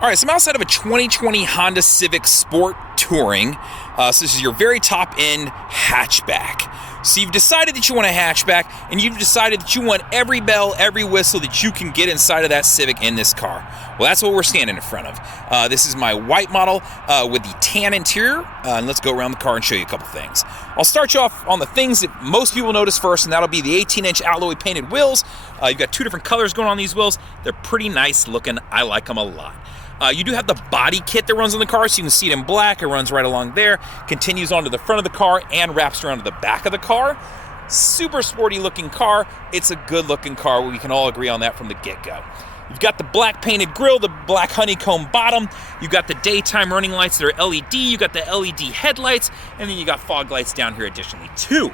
All right, so I'm outside of a 2020 Honda Civic Sport Touring. So this is your very top-end hatchback. So you've decided that you want a hatchback, and you've decided that you want every bell, every whistle that you can get inside of that Civic in this car. Well, that's what we're standing in front of. This is my white model with the tan interior, and let's go around the car and show you a couple things. I'll start you off on the things that most people notice first, and that'll be the 18-inch alloy painted wheels. You've got two different colors going on these wheels. They're pretty nice looking. I like them a lot. You do have the body kit that runs on the car, so you can see it in black. It runs right along there, continues onto the front of the car, and wraps around to the back of the car. Super sporty looking car. It's a good looking car. We can all agree on that from the get-go. You've got the black painted grille, the black honeycomb bottom. You've got the daytime running lights that are LED. You've got the LED headlights, and then you got fog lights down here additionally too.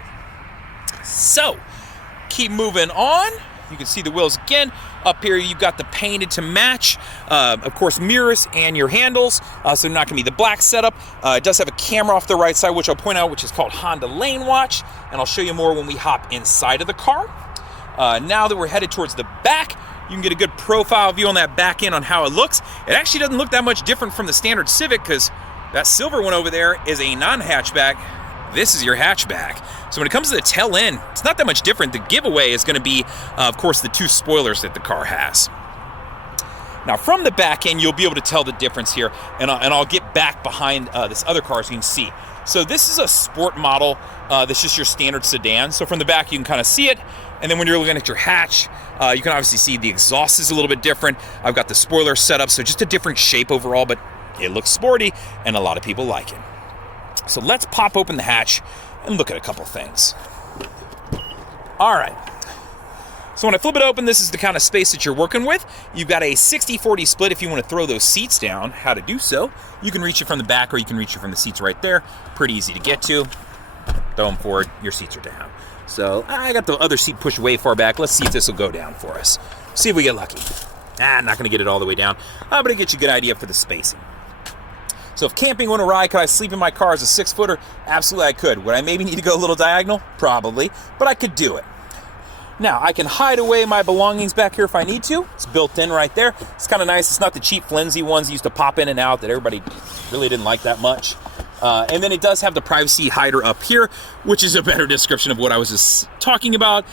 So, keep moving on. You can see the wheels again. Up here, you've got the painted to match, of course, mirrors and your handles, so not going to be the black setup. It does have a camera off the right side, which I'll point out, which is called Honda Lane Watch, and I'll show you more when we hop inside of the car. Now that we're headed towards the back, you can get a good profile view on that back end on how it looks. It actually doesn't look that much different from the standard Civic, because that silver one over there is a non-hatchback. This is your hatchback. So when it comes to the tail end, it's not that much different. The giveaway is going to be, of course, the two spoilers that the car has. Now, from the back end, you'll be able to tell the difference here, and I'll get back behind this other car so you can see. So this is a sport model. That's just your standard sedan. So from the back, you can kind of see it, and then when you're looking at your hatch, you can obviously see the exhaust is a little bit different. I've got the spoiler set up, so just a different shape overall, but it looks sporty, and a lot of people like it. So let's pop open the hatch and look at a couple things. All right. So when I flip it open, this is the kind of space that you're working with. You've got a 60-40 split if you want to throw those seats down. How to do so. You can reach it from the back or you can reach it from the seats right there. Pretty easy to get to. Throw them forward, your seats are down. So I got the other seat pushed way far back. Let's see if this will go down for us. See if we get lucky. I'm not going to get it all the way down, but it gets you a good idea for the spacing. So if camping went awry, could I sleep in my car as a 6-footer? Absolutely I could. Would I maybe need to go a little diagonal? Probably, but I could do it. Now, I can hide away my belongings back here if I need to. It's built in right there. It's kind of nice. It's not the cheap flimsy ones that used to pop in and out that everybody really didn't like that much. And then it does have the privacy hider up here, which is a better description of what I was just talking about.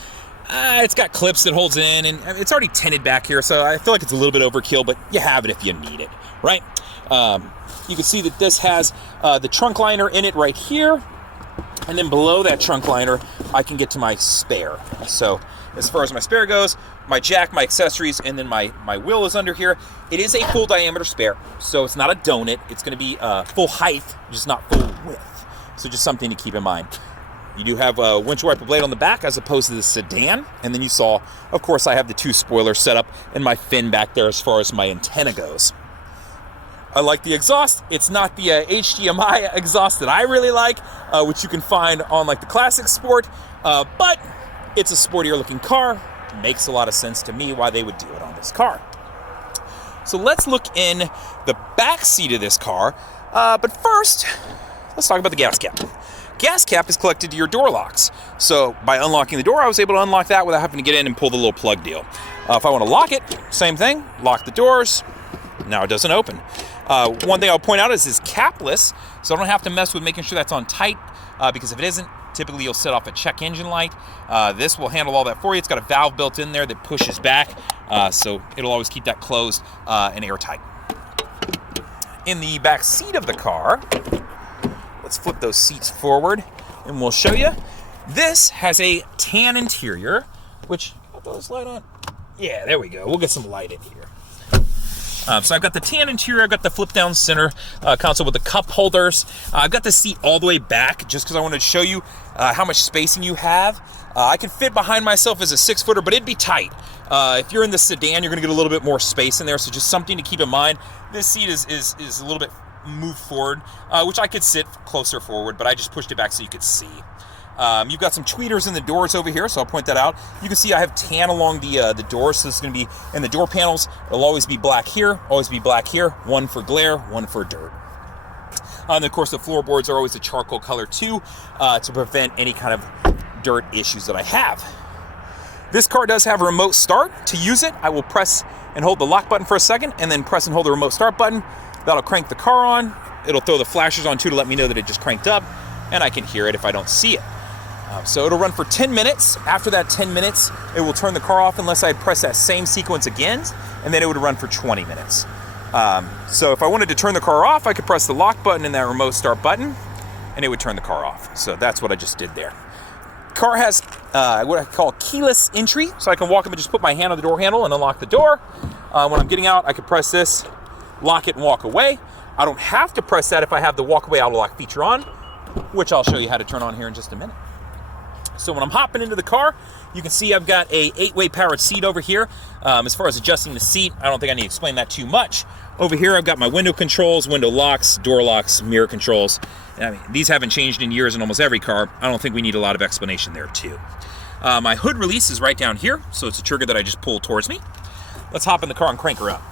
It's got clips that holds in, and it's already tinted back here, so I feel like it's a little bit overkill, but you have it if you need it, right? You can see that this has the trunk liner in it right here, and then below that trunk liner, I can get to my spare. So as far as my spare goes, my jack, my accessories, and then my wheel is under here. It is a full diameter spare, so it's not a donut. It's going to be full height, just not full width. So just something to keep in mind. You do have a windshield wiper blade on the back as opposed to the sedan. And then you saw, of course, I have the two spoilers set up and my fin back there as far as my antenna goes. I like the exhaust. It's not the HDMI exhaust that I really like, which you can find on like the Classic Sport, but it's a sportier looking car. It makes a lot of sense to me why they would do it on this car. So let's look in the back seat of this car, but first, let's talk about the gas cap. Gas cap is collected to your door locks. So by unlocking the door, I was able to unlock that without having to get in and pull the little plug deal. If I want to lock it, same thing, lock the doors. Now it doesn't open. One thing I'll point out is it's capless, so I don't have to mess with making sure that's on tight, because if it isn't, typically you'll set off a check engine light. This will handle all that for you. It's got a valve built in there that pushes back, so it'll always keep that closed and airtight. In the back seat of the car, let's flip those seats forward and we'll show you. This has a tan interior, which, I'll throw this light on. Yeah, there we go. We'll get some light in here. So I've got the tan interior, I've got the flip down center console with the cup holders. I've got the seat all the way back just because I wanted to show you how much spacing you have. I can fit behind myself as a 6-footer, but it'd be tight. If you're in the sedan, you're gonna get a little bit more space in there, so just something to keep in mind. This seat is a little bit moved forward, which I could sit closer forward, but I just pushed it back so you could see. You've got some tweeters in the doors over here, so I'll point that out. You can see I have tan along the doors, so this is going to be in the door panels. It'll always be black here, always be black here. One for glare, one for dirt. And of course, the floorboards are always a charcoal color too, to prevent any kind of dirt issues that I have. This car does have a remote start. To use it, I will press and hold the lock button for a second, and then press and hold the remote start button. That'll crank the car on. It'll throw the flashers on too to let me know that it just cranked up, and I can hear it if I don't see it. So it'll run for 10 minutes. After that 10 minutes, it will turn the car off unless I press that same sequence again, and then it would run for 20 minutes. So if I wanted to turn the car off, I could press the lock button and that remote start button, and it would turn the car off. So that's what I just did there. Car has what I call keyless entry, so I can walk up and just put my hand on the door handle and unlock the door. When I'm getting out, I can press this, lock it, and walk away. I don't have to press that if I have the walk away auto lock feature on, which I'll show you how to turn on here in just a minute. So when I'm hopping into the car, you can see I've got a 8-way powered seat over here. As far as adjusting the seat, I don't think I need to explain that too much. Over here, I've got my window controls, window locks, door locks, mirror controls. I mean, these haven't changed in years in almost every car. I don't think we need a lot of explanation there too. My hood release is right down here, so it's a trigger that I just pull towards me. Let's hop in the car and crank her up.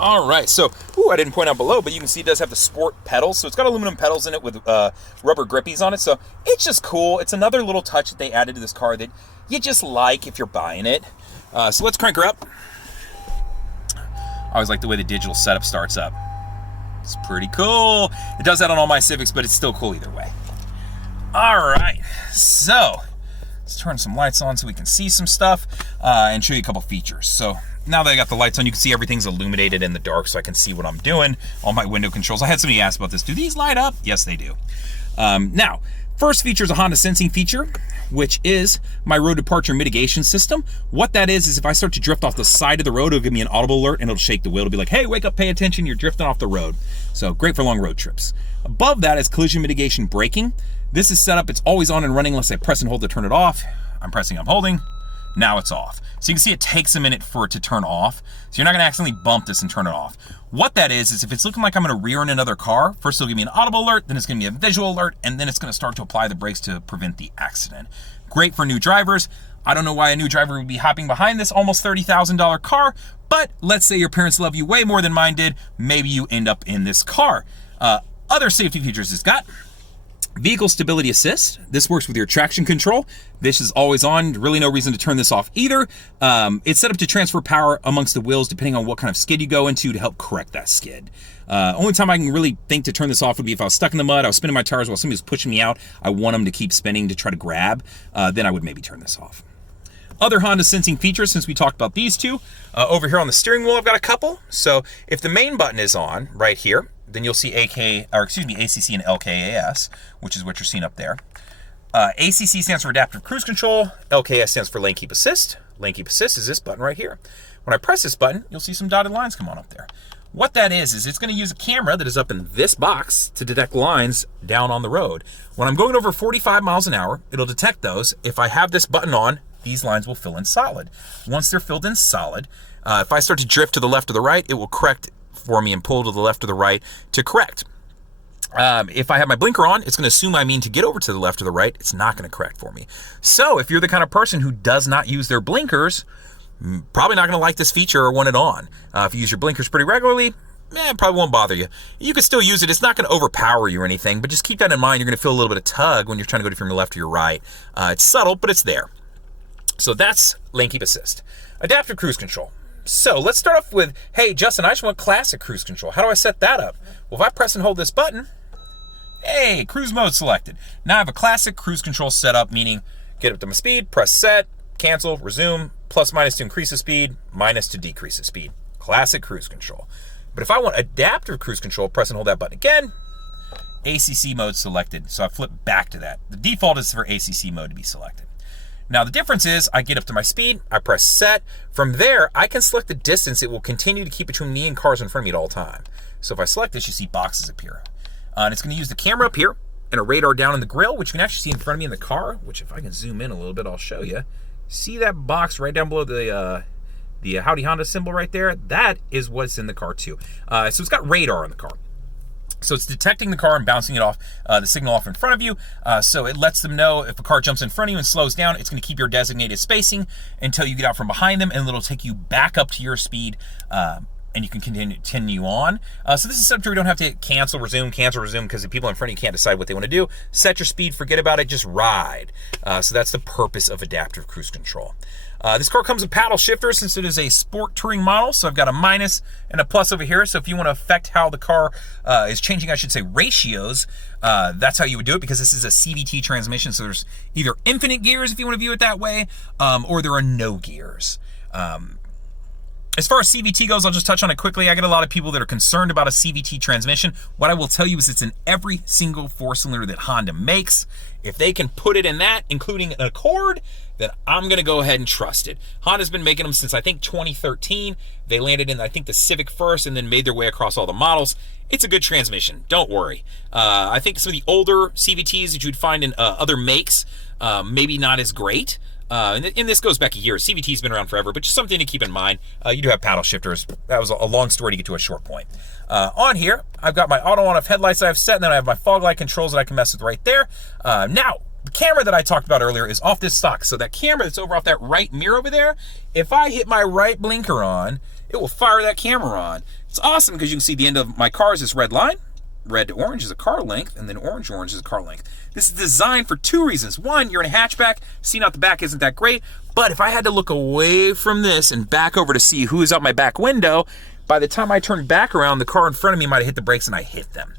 All right, so, I didn't point out below, but you can see it does have the sport pedals. So it's got aluminum pedals in it with rubber grippies on it. So it's just cool. It's another little touch that they added to this car that you just like if you're buying it. So let's crank her up. I always like the way the digital setup starts up. It's pretty cool. It does that on all my Civics, but it's still cool either way. All right, so let's turn some lights on so we can see some stuff and show you a couple features. So now that I got the lights on, you can see everything's illuminated in the dark, so I can see what I'm doing. All my window controls. I had somebody ask about this. Do these light up? Yes, they do. Now, first feature is a Honda sensing feature, which is my road departure mitigation system. What that is if I start to drift off the side of the road, it'll give me an audible alert and it'll shake the wheel. It'll be like, hey, wake up, pay attention, you're drifting off the road. So great for long road trips. Above that is collision mitigation braking. This is set up, it's always on and running unless I press and hold to turn it off. I'm pressing, I'm holding. Now it's off. So you can see it takes a minute for it to turn off. So you're not gonna accidentally bump this and turn it off. What that is if it's looking like I'm gonna rear in another car, first it'll give me an audible alert, then it's gonna be a visual alert, and then it's gonna start to apply the brakes to prevent the accident. Great for new drivers. I don't know why a new driver would be hopping behind this almost $30,000 car, but let's say your parents love you way more than mine did, maybe you end up in this car. Other safety features it's got. Vehicle stability assist. This works with your traction control. This is always on. Really no reason to turn this off either. It's set up to transfer power amongst the wheels depending on what kind of skid you go into to help correct that skid. Only time I can really think to turn this off would be if I was stuck in the mud, I was spinning my tires while somebody was pushing me out, I want them to keep spinning to try to grab, then I would maybe turn this off. Other Honda sensing features, since we talked about these two, over here on the steering wheel I've got a couple. So if the main button is on right here, then you'll see ACC and LKAS, which is what you're seeing up there. ACC stands for Adaptive Cruise Control. LKAS stands for Lane Keep Assist. Lane Keep Assist is this button right here. When I press this button, you'll see some dotted lines come on up there. What that is it's going to use a camera that is up in this box to detect lines down on the road. When I'm going over 45 miles an hour, it'll detect those. If I have this button on, these lines will fill in solid. Once they're filled in solid, if I start to drift to the left or the right, it will correct for me and pull to the left or the right to correct. If I have my blinker on, it's going to assume I mean to get over to the left or the right. It's not going to correct for me. So if you're the kind of person who does not use their blinkers, probably not going to like this feature or want it on. If you use your blinkers pretty regularly, it probably won't bother you. You can still use it. It's not going to overpower you or anything, but just keep that in mind. You're going to feel a little bit of tug when you're trying to go from your left to your right. It's subtle, but it's there. So that's Lane Keep Assist. Adaptive Cruise Control. So let's start off with, hey, Justin, I just want classic cruise control. How do I set that up? Well, if I press and hold this button, hey, cruise mode selected. Now I have a classic cruise control set up, meaning get up to my speed, press set, cancel, resume, plus minus to increase the speed, minus to decrease the speed. Classic cruise control. But if I want adaptive cruise control, press and hold that button again, ACC mode selected. So I flip back to that. The default is for ACC mode to be selected. Now the difference is I get up to my speed, I press set. From there, I can select the distance it will continue to keep between me and cars in front of me at all time. So if I select this, you see boxes appear. And it's going to use the camera up here and a radar down in the grill, which you can actually see in front of me in the car, which if I can zoom in a little bit, I'll show you. See that box right down below the Howdy Honda symbol right there? That is what's in the car too. So it's got radar in the car. So it's detecting the car and bouncing it off, the signal off in front of you. So it lets them know if a car jumps in front of you and slows down, it's going to keep your designated spacing until you get out from behind them, and it'll take you back up to your speed, and you can continue on. So this is something where you don't have to cancel, resume, because the people in front of you can't decide what they want to do. Set your speed, forget about it, just ride. So that's the purpose of adaptive cruise control. This car comes with paddle shifters since it is a sport touring model, so I've got a minus and a plus over here. So if you want to affect how the car is changing, I should say ratios, that's how you would do it, because this is a CVT transmission, so there's either infinite gears if you want to view it that way, or there are no gears. As far as CVT goes, I'll just touch on it quickly. I get a lot of people that are concerned about a CVT transmission. What I will tell you is it's in every single four-cylinder that Honda makes. If they can put it in that, including an Accord, then I'm going to go ahead and trust it. Honda's been making them since, I think, 2013. They landed in, I think, the Civic first and then made their way across all the models. It's a good transmission. Don't worry. I think some of the older CVTs that you'd find in other makes, maybe not as great. And this goes back a year. CVT's been around forever, but just something to keep in mind. You do have paddle shifters. That was a long story to get to a short point. On here, I've got my auto on-off headlights that I've set, and then I have my fog light controls that I can mess with right there. Now, the camera that I talked about earlier is off this stock. So that camera that's over off that right mirror over there, if I hit my right blinker on, it will fire that camera on. It's awesome because you can see the end of my car is this red line. Red to orange is a car length, and then orange to orange is a car length. This is designed for two reasons. One, you're in a hatchback, seeing out the back isn't that great, but if I had to look away from this and back over to see who is out my back window, by the time I turned back around, the car in front of me might have hit the brakes and I hit them.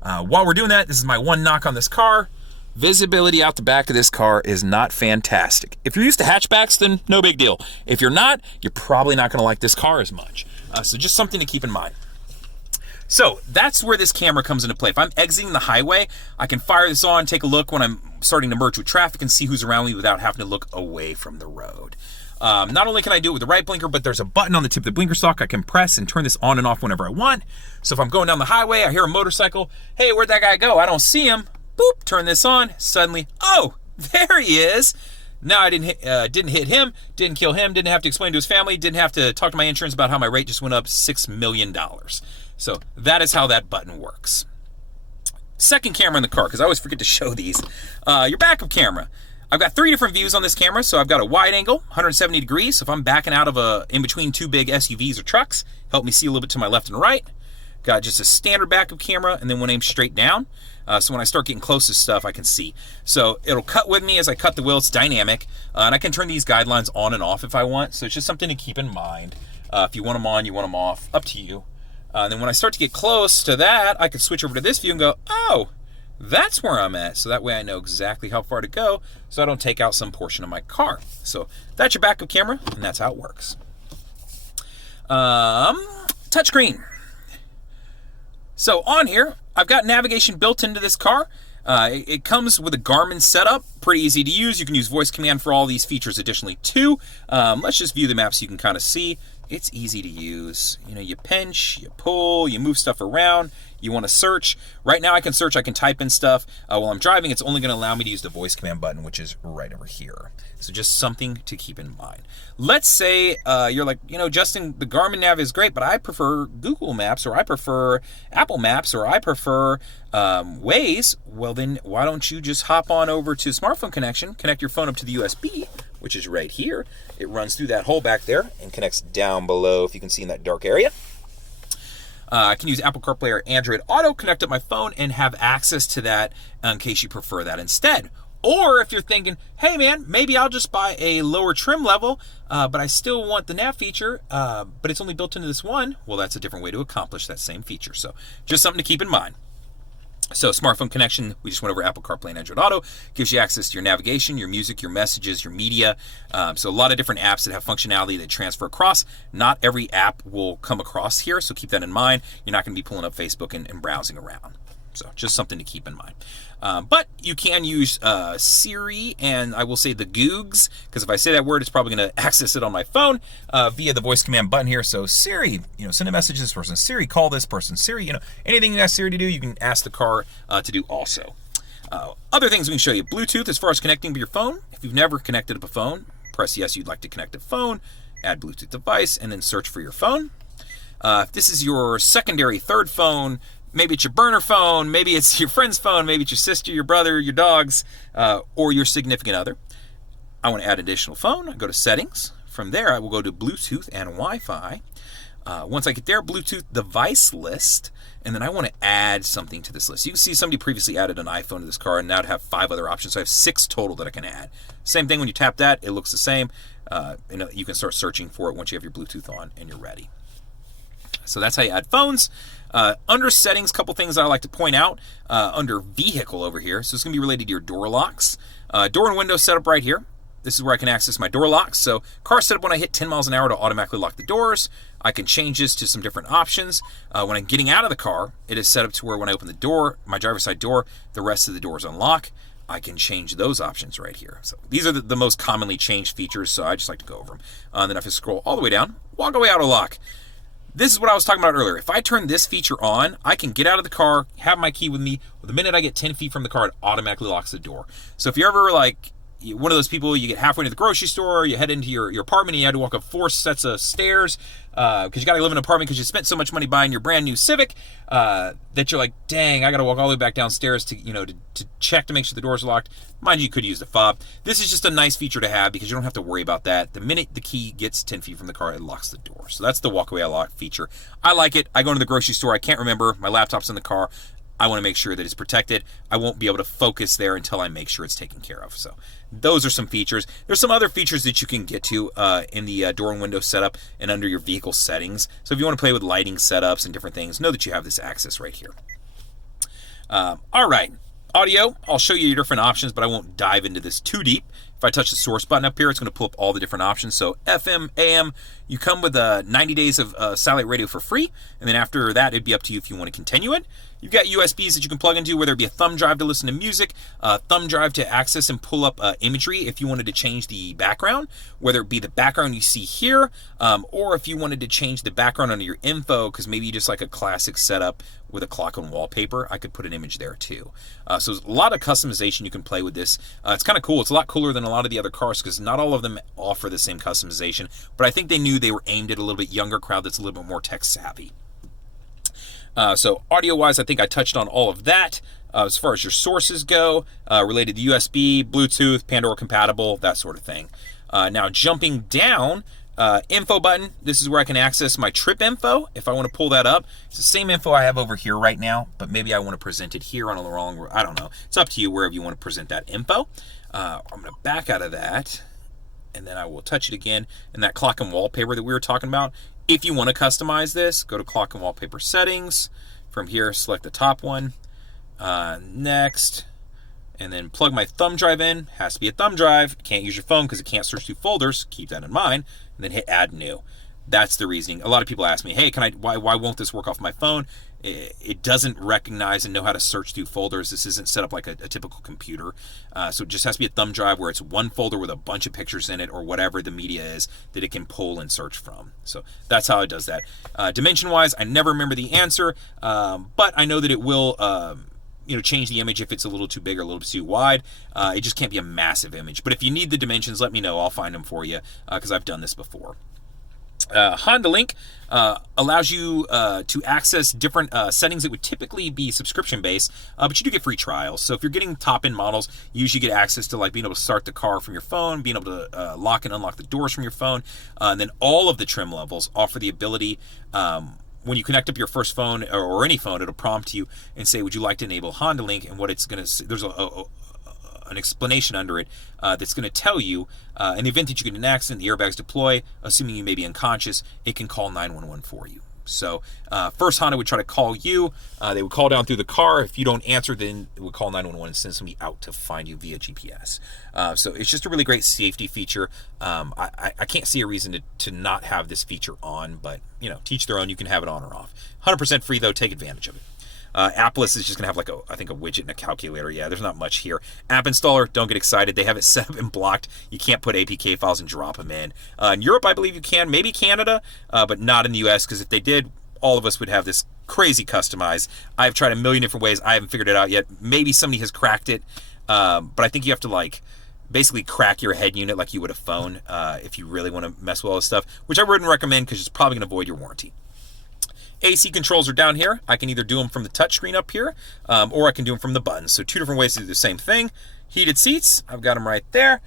While we're doing that, this is my one knock on this car. Visibility out the back of this car is not fantastic. If you're used to hatchbacks, then no big deal. If you're not, you're probably not going to like this car as much. So just something to keep in mind. So that's where this camera comes into play. If I'm exiting the highway, I can fire this on, take a look when I'm starting to merge with traffic and see who's around me without having to look away from the road. Not only can I do it with the right blinker, but there's a button on the tip of the blinker stalk I can press and turn this on and off whenever I want. So if I'm going down the highway, I hear a motorcycle, hey, where'd that guy go? I don't see him. Boop, turn this on. Suddenly, oh, there he is. Now I didn't hit him, didn't kill him, didn't have to explain to his family, didn't have to talk to my insurance about how my rate just went up $6 million. So that is how that button works. Second camera in the car, because I always forget to show these. Your backup camera. I've got 3 different views on this camera. So I've got a wide angle, 170 degrees. So if I'm backing out of in between two big SUVs or trucks, help me see a little bit to my left and right. Got just a standard backup camera, and then one aimed straight down. So when I start getting close to stuff, I can see. So it'll cut with me as I cut the wheel. It's dynamic. And I can turn these guidelines on and off if I want. So it's just something to keep in mind. If you want them on, you want them off. Up to you. And then when I start to get close to that, I can switch over to this view and go, oh, that's where I'm at. So that way I know exactly how far to go so I don't take out some portion of my car. So that's your backup camera, and that's how it works. Touchscreen. So on here, I've got navigation built into this car. It comes with a Garmin setup, pretty easy to use. You can use voice command for all these features additionally too. Let's just view the map so you can kind of see. It's easy to use. You know, you pinch, you pull, you move stuff around. You want to search. Right now I can search, I can type in stuff. While I'm driving, it's only going to allow me to use the voice command button, which is right over here. So just something to keep in mind. Let's say you're like, you know, Justin, the Garmin Nav is great, but I prefer Google Maps, or I prefer Apple Maps, or I prefer Waze. Well, then why don't you just hop on over to smartphone connection, connect your phone up to the USB, which is right here. It runs through that hole back there and connects down below, if you can see in that dark area. I can use Apple CarPlay or Android Auto, connect up my phone, and have access to that in case you prefer that instead. Or if you're thinking, hey man, maybe I'll just buy a lower trim level, but I still want the nav feature, but it's only built into this one, well, that's a different way to accomplish that same feature. So just something to keep in mind. So smartphone connection, we just went over Apple CarPlay and Android Auto, gives you access to your navigation, your music, your messages, your media. So a lot of different apps that have functionality that transfer across. Not every app will come across here, so keep that in mind. You're not going to be pulling up Facebook and browsing around. So just something to keep in mind. But you can use Siri, and I will say the Googs, because if I say that word, it's probably going to access it on my phone via the voice command button here. So Siri, send a message to this person. Siri, call this person. Siri, anything you ask Siri to do, you can ask the car to do also. Other things we can show you. Bluetooth as far as connecting to your phone. If you've never connected up a phone, press yes, you'd like to connect a phone, add Bluetooth device, and then search for your phone. If this is your secondary, third phone, maybe it's your burner phone, maybe it's your friend's phone, maybe it's your sister, your brother, your dogs, or your significant other. I want to add additional phone. I go to settings. From there, I will go to Bluetooth and Wi-Fi. Once I get there, Bluetooth device list, and then I want to add something to this list. You can see somebody previously added an iPhone to this car, and now to have 5 other options. So I have 6 total that I can add. Same thing when you tap that, it looks the same. and you can start searching for it once you have your Bluetooth on and you're ready. So that's how you add phones. Under settings, a couple things that I like to point out. Under vehicle over here, so it's going to be related to your door locks. Door and window setup right here. This is where I can access my door locks. So car setup, when I hit 10 miles an hour to automatically lock the doors. I can change this to some different options. When I'm getting out of the car, it is set up to where when I open the door, my driver's side door, the rest of the doors unlock. I can change those options right here. So these are the most commonly changed features, so I just like to go over them. Then if I scroll all the way down, walk away auto lock. This is what I was talking about earlier. If I turn this feature on, I can get out of the car, have my key with me. The minute I get 10 feet from the car, it automatically locks the door. So if you're ever like one of those people, you get halfway to the grocery store, you head into your apartment, and you had to walk up 4 sets of stairs because you got to live in an apartment because you spent so much money buying your brand new Civic that you're like, dang, I got to walk all the way back downstairs to check to make sure the door's locked. Mind you could use the fob. This is just a nice feature to have because you don't have to worry about that. The minute the key gets 10 feet from the car, it locks the door. So that's the walkaway lock feature. I like it. I go into the grocery store. I can't remember. My laptop's in the car. I want to make sure that it's protected. I won't be able to focus there until I make sure it's taken care of. So those are some features. There's some other features that you can get to in the door and window setup and under your vehicle settings. So if you want to play with lighting setups and different things, know that you have this access right here. All right, audio. I'll show you your different options, but I won't dive into this too deep. If I touch the source button up here, it's going to pull up all the different options. So FM, AM, you come with 90 days of satellite radio for free. And then after that, it'd be up to you if you want to continue it. You've got USBs that you can plug into, whether it be a thumb drive to listen to music, a thumb drive to access and pull up imagery if you wanted to change the background, whether it be the background you see here, or if you wanted to change the background under your info, because maybe you just like a classic setup with a clock and wallpaper, I could put an image there too. So there's a lot of customization you can play with this. It's kind of cool. It's a lot cooler than a lot of the other cars because not all of them offer the same customization, but I think they knew they were aimed at a little bit younger crowd that's a little bit more tech savvy. So audio-wise, I think I touched on all of that. As far as your sources go, related to USB, Bluetooth, Pandora compatible, that sort of thing. Now jumping down, info button, this is where I can access my trip info. If I want to pull that up, it's the same info I have over here right now, but maybe I want to present it here on the wrong, I don't know. It's up to you wherever you want to present that info. I'm going to back out of that, and then I will touch it again. And that clock and wallpaper that we were talking about, if you want to customize this, go to clock and wallpaper settings. From here, select the top one. Next. And then plug my thumb drive in. Has to be a thumb drive. Can't use your phone because it can't search through folders. Keep that in mind. And then hit add new. That's the reasoning. A lot of people ask me, hey, why won't this work off my phone? It doesn't recognize and know how to search through folders. This isn't set up like a typical computer. So it just has to be a thumb drive where it's one folder with a bunch of pictures in it or whatever the media is that it can pull and search from. So that's how it does that. Dimension-wise, I never remember the answer, but I know that it will change the image if it's a little too big or a little too wide. It just can't be a massive image. But if you need the dimensions, let me know. I'll find them for you because I've done this before. Honda Link allows you to access different settings that would typically be subscription-based, but you do get free trials. So if you're getting top-end models, you usually get access to like being able to start the car from your phone, being able to lock and unlock the doors from your phone, and then all of the trim levels offer the ability when you connect up your first phone or any phone, it'll prompt you and say, would you like to enable Honda Link? And what it's going to, there's an explanation under it that's going to tell you in the event that you get in an accident, the airbags deploy, assuming you may be unconscious, it can call 911 for you. So first Honda would try to call you. They would call down through the car. If you don't answer, then it would call 911 and send somebody out to find you via GPS. So it's just a really great safety feature. I can't see a reason to not have this feature on, but teach their own. You can have it on or off. 100% free though. Take advantage of it. Appless is just going to have like I think a widget and a calculator. Yeah, there's not much here. App installer, don't get excited. They have it set up and blocked. You can't put APK files and drop them in. In Europe, I believe you can. Maybe Canada, but not in the US, because if they did, all of us would have this crazy customized. I've tried a million different ways. I haven't figured it out yet. Maybe somebody has cracked it, but I think you have to basically crack your head unit like you would a phone if you really want to mess with all this stuff, which I wouldn't recommend because it's probably going to void your warranty. AC controls are down here. I can either do them from the touchscreen up here, or I can do them from the buttons. So 2 different ways to do the same thing. Heated seats, I've got them right there.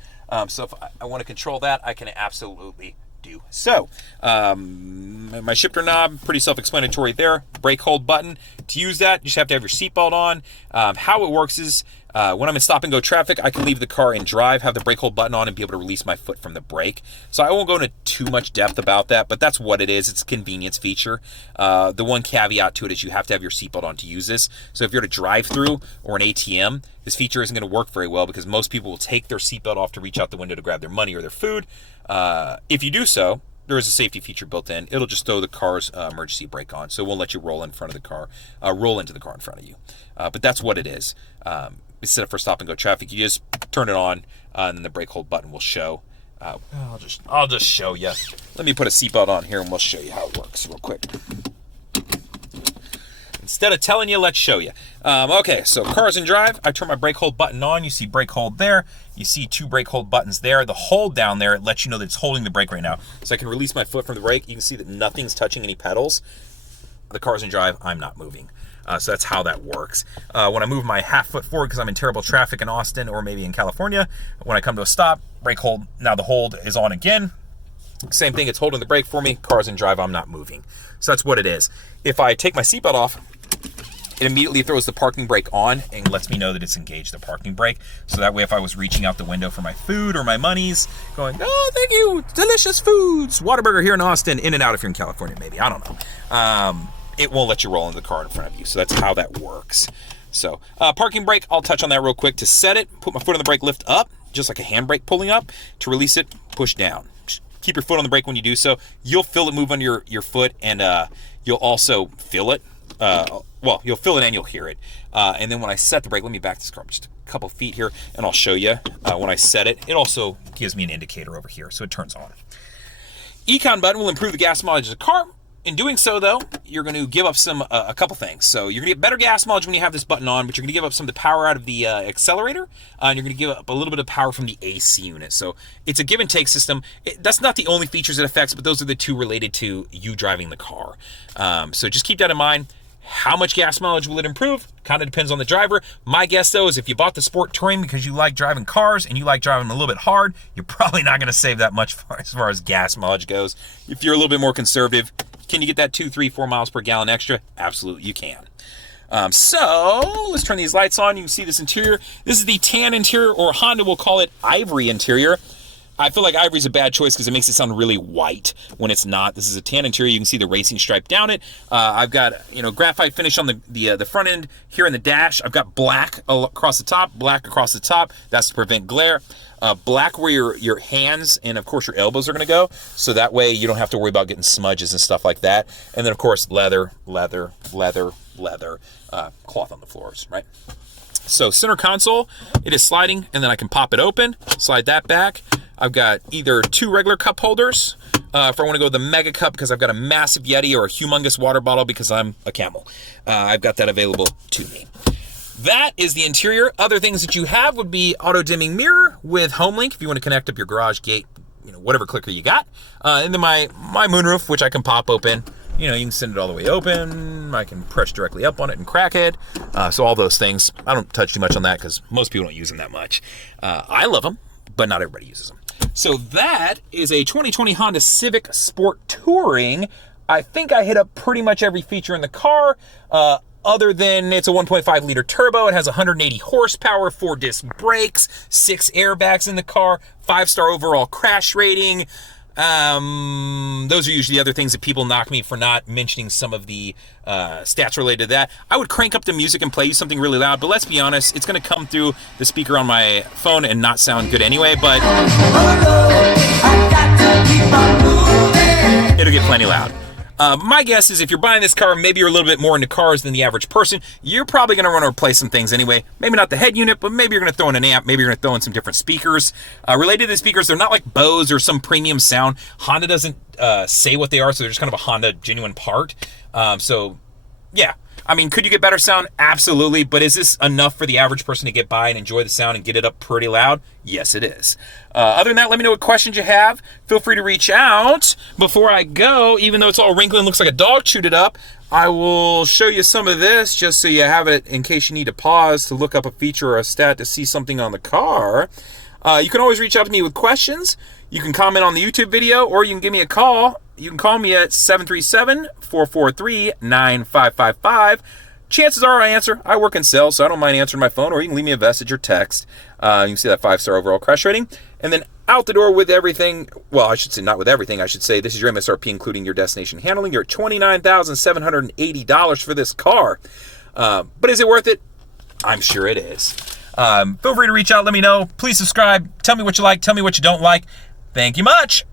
So if I want to control that, I can absolutely do so. My shifter knob, pretty self-explanatory there. brake hold button. To use that, you just have to have your seatbelt on. How it works is when I'm in stop and go traffic, I can leave the car in drive, have the brake hold button on, and be able to release my foot from the brake. So I won't go into too much depth about that, but that's what it is. It's a convenience feature. The one caveat to it is you have to have your seatbelt on to use this. So if you're at a drive-through or an ATM, this feature isn't going to work very well because most people will take their seatbelt off to reach out the window to grab their money or their food. If you do so, there is a safety feature built in. It'll just throw the car's emergency brake on, so it won't let you roll in front of the car, roll into the car in front of you. But that's what it is. Instead of for stop and go traffic, you just turn it on, and then the brake hold button will show. I'll just show you. Let me put a seatbelt on here, and we'll show you how it works real quick. Instead of telling you, let's show you. Okay, so car's in drive. I turn my brake hold button on. You see brake hold there. You see 2 brake hold buttons there. The hold down there, it lets you know that it's holding the brake right now. So I can release my foot from the brake. You can see that nothing's touching any pedals. The car's in drive. I'm not moving. So that's how that works. When I move my half foot forward because I'm in terrible traffic in Austin or maybe in California, when I come to a stop, brake hold, now the hold is on again. Same thing, it's holding the brake for me. Car's in drive, I'm not moving. So that's what it is. If I take my seatbelt off, it immediately throws the parking brake on and lets me know that it's engaged the parking brake. So that way if I was reaching out the window for my food or my monies, going, oh, thank you, delicious foods, Whataburger here in Austin, In-N-Out if you're in California maybe, I don't know. It won't let you roll into the car in front of you. So that's how that works. So parking brake, I'll touch on that real quick. To set it, put my foot on the brake, lift up, just like a handbrake pulling up. To release it, push down. Just keep your foot on the brake when you do so. You'll feel it move under your foot, and you'll also feel it. Well, you'll feel it and you'll hear it. And then when I set the brake, let me back this car just a couple feet here, and I'll show you. When I set it, it also gives me an indicator over here, so it turns on. Econ button will improve the gas mileage of the car. In doing so, though, you're going to give up a couple things. So you're going to get better gas mileage when you have this button on, but you're going to give up some of the power out of the accelerator, and you're going to give up a little bit of power from the AC unit. So it's a give and take system. That's not the only features it affects, but those are the 2 related to you driving the car. So just keep that in mind. How much gas mileage will it improve? Kind of depends on the driver. My guess, though, is if you bought the Sport Touring because you like driving cars and you like driving them a little bit hard, you're probably not going to save that much as far as gas mileage goes. If you're a little bit more conservative, can you get that 2, 3, 4 miles per gallon extra? Absolutely, you can. So let's turn these lights on. You can see this interior. This is the tan interior, or Honda will call it ivory interior. I feel like ivory is a bad choice because it makes it sound really white when it's not. This is a tan interior. You can see the racing stripe down it. I've got graphite finish on the front end here in the dash. I've got black across the top, black across the top. That's to prevent glare. Black where your hands and of course your elbows are going to go, so that way you don't have to worry about getting smudges and stuff like that. And then of course leather, cloth on the floors, right? So center console, it is sliding, and then I can pop it open, slide that back. I've got either 2 regular cup holders if I want to go with the mega cup because I've got a massive Yeti, or a humongous water bottle because I'm a camel. I've got that available to me. That is the interior. Other things that you have would be auto dimming mirror with HomeLink if you want to connect up your garage gate, whatever clicker you got. And then my moonroof, which I can pop open. You can send it all the way open. I can press directly up on it and crack it. So all those things. I don't touch too much on that because most people don't use them that much. I love them, but not everybody uses them. So that is a 2020 Honda Civic Sport Touring. I think I hit up pretty much every feature in the car. Other than it's a 1.5 liter turbo. It has 180 horsepower, 4 disc brakes, 6 airbags in the car, 5-star overall crash rating. Those are usually the other things that people knock me for not mentioning some of the stats related to that. I would crank up the music and play you something really loud, but let's be honest, it's going to come through the speaker on my phone and not sound good anyway, but it'll get plenty loud. My guess is if you're buying this car, maybe you're a little bit more into cars than the average person, you're probably going to want to replace some things anyway. Maybe not the head unit, but maybe you're going to throw in an amp. Maybe you're going to throw in some different speakers. Related to the speakers, they're not like Bose or some premium sound. Honda doesn't say what they are, so they're just kind of a Honda genuine part. So, yeah. I mean, could you get better sound? Absolutely. But is this enough for the average person to get by and enjoy the sound and get it up pretty loud? Yes, it is. Other than that, let me know what questions you have. Feel free to reach out. Before I go, even though it's all wrinkly and looks like a dog chewed it up, I will show you some of this just so you have it in case you need to pause to look up a feature or a stat to see something on the car. You can always reach out to me with questions. You can comment on the YouTube video, or you can give me a call. you can call me at 737-443-9555. Chances are I answer. I work in sales, so I don't mind answering my phone, or you can leave me a message or text. You can see that 5-star overall crash rating. And then out the door with everything, well, I should say not with everything. I should say this is your MSRP, including your destination handling. You're at $29,780 for this car. But is it worth it? I'm sure it is. Feel free to reach out. Let me know. Please subscribe. Tell me what you like. Tell me what you don't like. Thank you much.